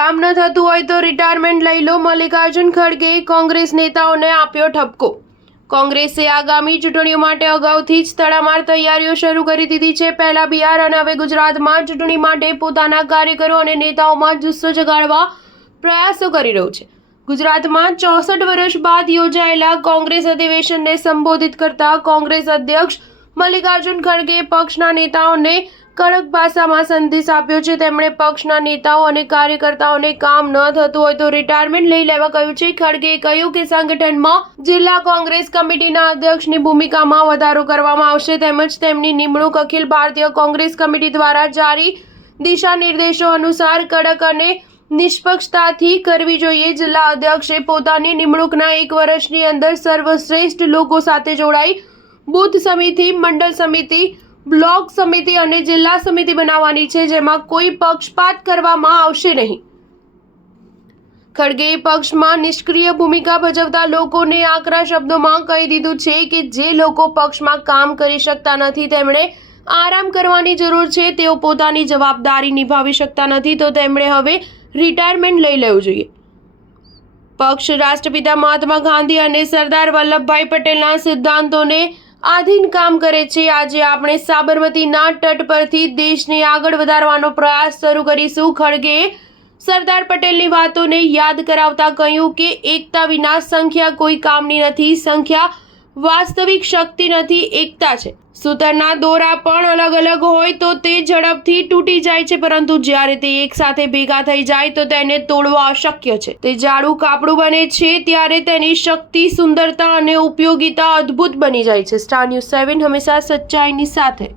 કામ ન થતું હોય તો રિટાયરમેન્ટ લઈ લો, મલ્લિકાર્જુન ખડગેએ કોંગ્રેસ નેતાઓને આપ્યો ઠપકો। કોંગ્રેસે આગામી ચૂંટણીઓ માટે અગાઉથી જ તડામાર તૈયારીઓ શરૂ કરી દીધી છે। પહેલા બિહાર અને હવે ગુજરાતમાં ચૂંટણી માટે પોતાના કાર્યકરો અને નેતાઓમાં જુસ્સો જગાડવા પ્રયાસો કરી રહ્યું છે। ગુજરાતમાં 64 વર્ષ બાદ યોજાયેલા કોંગ્રેસ અધિવેશનને સંબોધિત કરતા કોંગ્રેસ અધ્યક્ષ મલ્લિકાર્જુન ખડગેએ પક્ષના નેતાઓને કડક ભાષામાં સંદેશ આપ્યો છે। તેમણે પક્ષના નેતાઓ અને કાર્યકર્તાઓને કામ ન થતું હોય તો રિટાયરમેન્ટ લઈ લેવા કહ્યું છે। ખડગેએ કહ્યું કે સંગઠનમાં જિલ્લા કોંગ્રેસ કમિટીના અધ્યક્ષની ભૂમિકામાં વધારો કરવામાં આવશે તેમજ તેમની નિમણૂક અખિલ ભારતીય કોંગ્રેસ કમિટી દ્વારા જારી દિશા નિર્દેશો અનુસાર કડક અને નિષ્પક્ષતાથી કરવી જોઈએ। જિલ્લા અધ્યક્ષે પોતાની નિમણૂકના 1 વર્ષની અંદર સર્વશ્રેષ્ઠ લોકો સાથે જોડાઈ બૂથ સમિતિ, મંડળ સમિતિ, બ્લોક સમિતિ અને જિલ્લા સમિતિ બનાવવાની છે, જેમાં કોઈ પક્ષપાત કરવામાં આવશે નહીં। ખડગેએ પક્ષમાં નિષ્ક્રિય ભૂમિકા ભજવતા લોકોને આકરા શબ્દોમાં કહી દીધું છે કે જે લોકો પક્ષમાં કામ કરી શકતા નથી તેમણે આરામ કરવાની જરૂર છે। તેઓ પોતાની જવાબદારી નિભાવી શકતા નથી તો તેમણે હવે રિટાયરમેન્ટ લઈ લેવું જોઈએ। પક્ષ રાષ્ટ્રપિતા મહાત્મા ગાંધી અને સરદાર વલ્લભભાઈ પટેલના સિદ્ધાંતોને આધીન કામ કરે છે। આજે આપણે સાબરમતીના તટ પરથી દેશને આગળ વધારવાનો પ્રયાસ શરૂ કરીશું। ખડગેએ સરદાર પટેલની વાતોને યાદ કરાવતા કહ્યું કે એકતા વિના સંખ્યા કોઈ કામની નથી, સંખ્યા વાસ્તવિક શક્તિ નથી, એકતા છે। સૂતરના દોરા પણ અલગ અલગ હોય તો તે ઝડપથી તૂટી જાય છે, પરંતુ જ્યારે તે એક સાથે ભેગા થઈ જાય તો તેને તોડવા અશક્ય છે। તે જાડું કાપડું બને છે ત્યારે તેની શક્તિ, સુંદરતા અને ઉપયોગિતા અદ્ભુત બની જાય છે। સ્ટાર ન્યૂઝ 7 હંમેશા સચ્ચાઈની સાથે।